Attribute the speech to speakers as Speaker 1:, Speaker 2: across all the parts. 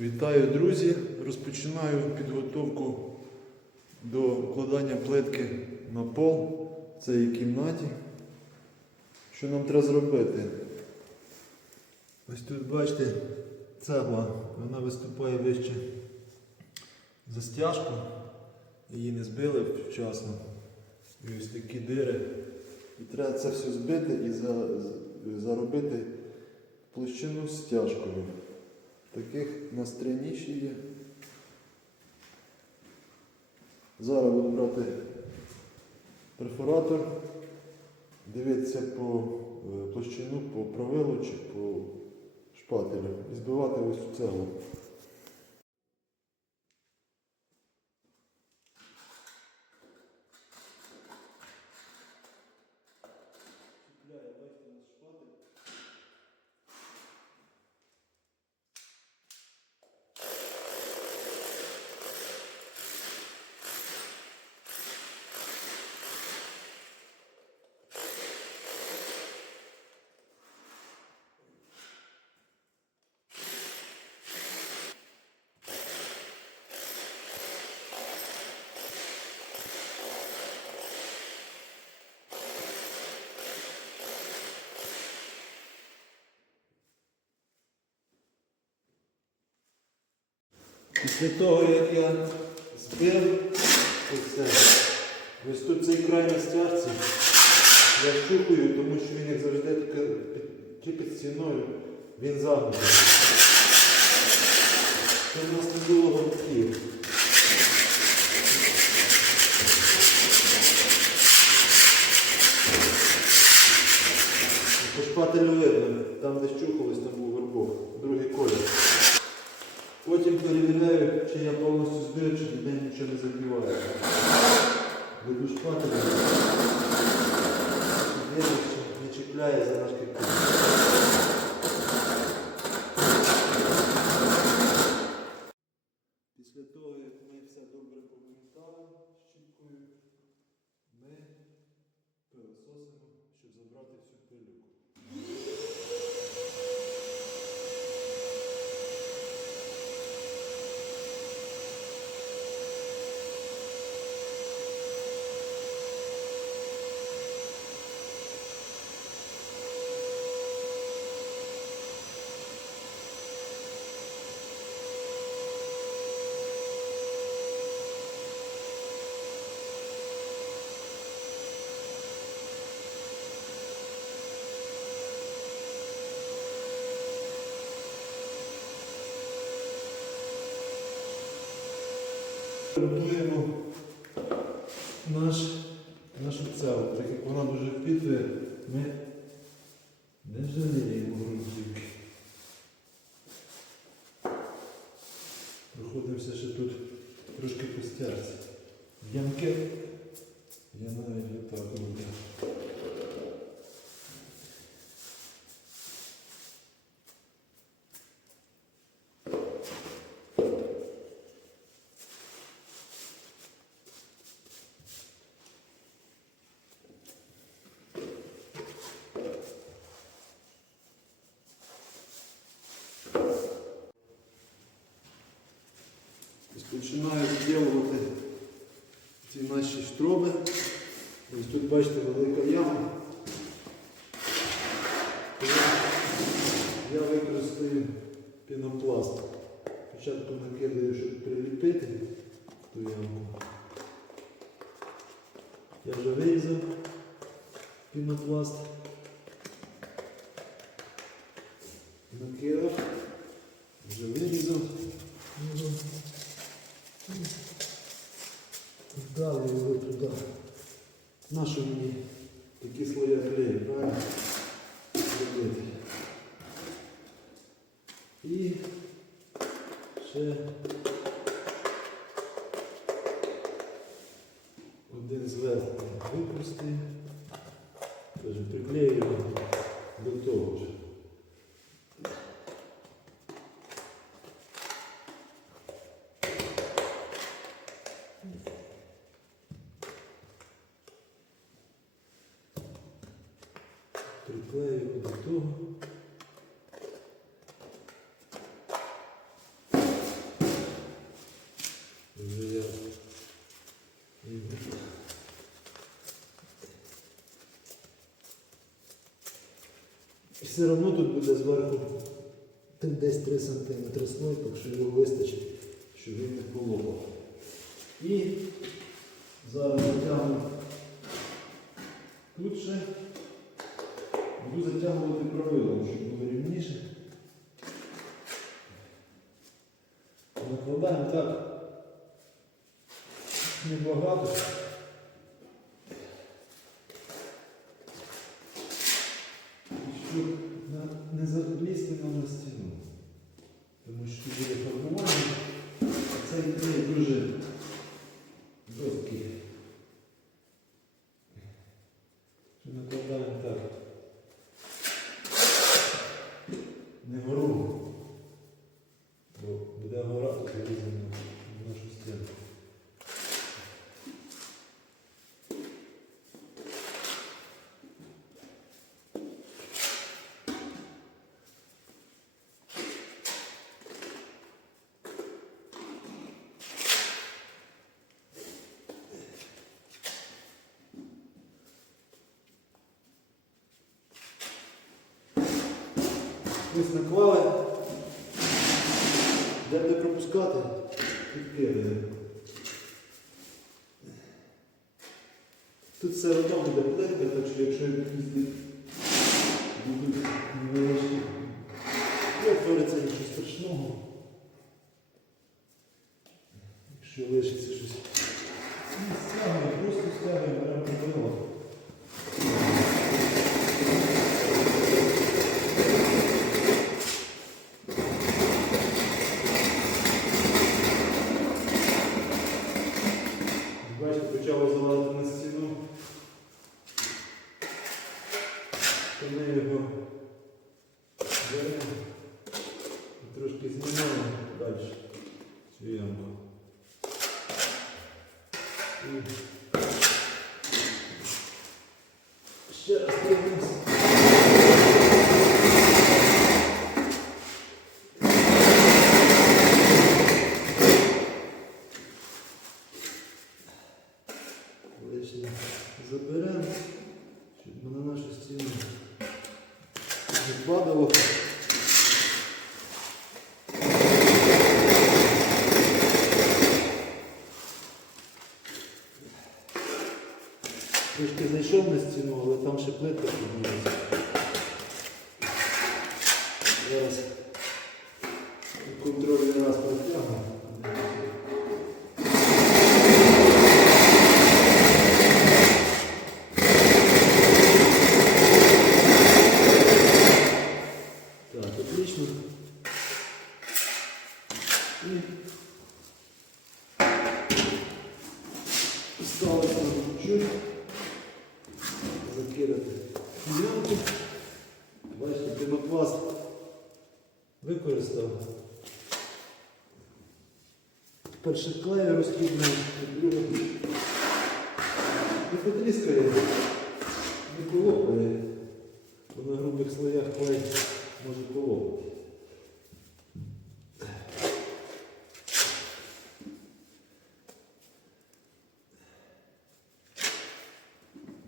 Speaker 1: Вітаю, друзі! Розпочинаю підготовку до вкладання плитки на пол в цій кімнаті. Що нам треба зробити? Ось тут бачите, цегла, вона виступає вище за стяжку. Її не збили вчасно. І ось такі дири. І треба це все збити і заробити площину стяжкою. Таких на стрийніші є. Зараз буду брати перфоратор, дивитися по е, площину, по правилу чи по шпателю і збивати ось цю цеглу. Після того, як я збив це, ось тут цей край на стяжці, я щупаю, тому що він як завжди під- під стіною, він загнутий. Це в нас не було гонків. По шпателю видно, там де щухалось, там повністю збив, чи нічого не забиває. Веду. Чи не чіпляє за наш Готуємо наш, нашу цел. так як вона дуже впитує, ми не жаліємо грунтівки. Проходимося ще тут трошки по стярці. Я навіть отак роблю. Починаю зроблювати ці наші штроби. Ось тут бачите велика яма. Я використаю пінопласт. Спочатку накидаю, щоб приліпити ту ямку. Я вже вирізав пінопласт. Накидав. Вже вирізав. його. Дали його туди. Наші мені такі слоя клею, правильно? Робити. І ще один зверху використаю. Теж приклею його до того вже. Приклею до того.
Speaker 2: Все одно тут буде зверху десь 3 см слой, так що його вистачить, щоб він не полопав. І зараз затягну тут ще. Буду затягувати правилом, щоб було рівніше. Накладаємо так небагато. Щоб на- не залізти на стіну. Тому що буде формування, клей дуже жорсткий. Що Накладаємо так. Не гору. Бо буде гора, то заліземо в нашу стіну. Ось наклали. Де буде пропускати? Підкидаємо. Тут все одно буде плитка, так що якщо якісь будуть невеличкі отвориться нічого страшного. Якщо лишиться щось. Не стягуємо, просто стягуємо, беремо правило. Бачите, почало залазити на стіну. То ми його беремо і трошки знімаємо далі цю ямку. І ще раз дивимося. Лишнє заберемо, щоб на нашу стіну не падало. Трошки зайшов на стіну, але там ще плитка піднялася. Зараз контрольний раз протягну. Так, отлично. І осталось нам чуть закидати ямку. Бачите, пінопласт використав. Перше клей розхідний, друге не потріскає, не полопає. Бо на грубих слоях клей може полопати.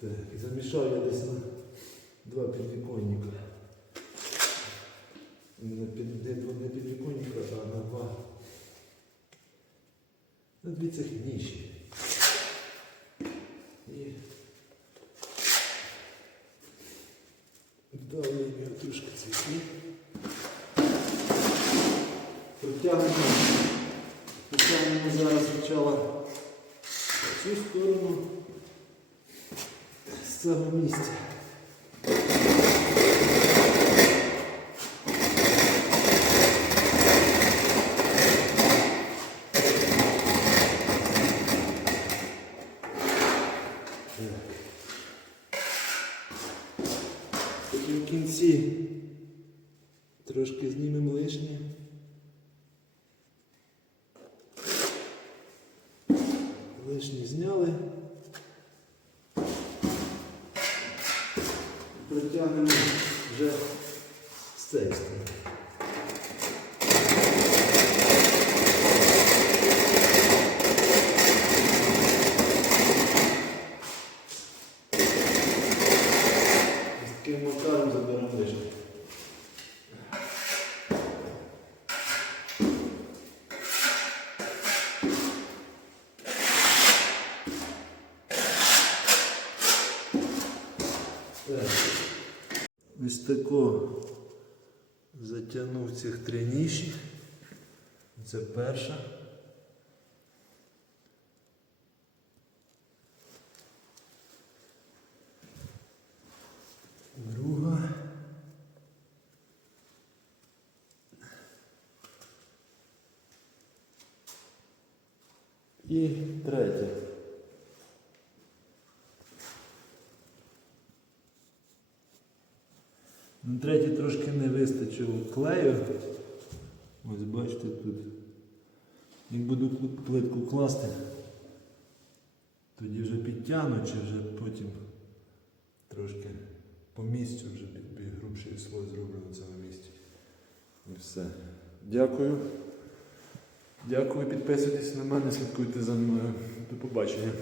Speaker 2: Так, замішав я десь на два підвіконника. Не, під, не підвіконника, а на два. На дві цих ніші. І дали його трошки цвіти. Протягнемо. Протягнемо зараз спочатку цю сторону з цього місця. Потім в кінці трошки знімемо лишнє. Лишнє зняли. Протягнемо вже з цієї сторони. З таким макаром заберемо лишнє.
Speaker 1: Ось тако затягнув цих три ніші. Це перша. Друга. І третя. На третій трошки не вистачило клею. Ось бачите тут. Як буду плитку класти, тоді вже підтягну, чи вже потім трошки по місцю вже грубший слой зроблю на цьому місці. І все. Дякую. Дякую, підписуйтесь на мене, слідкуйте за мною. До побачення.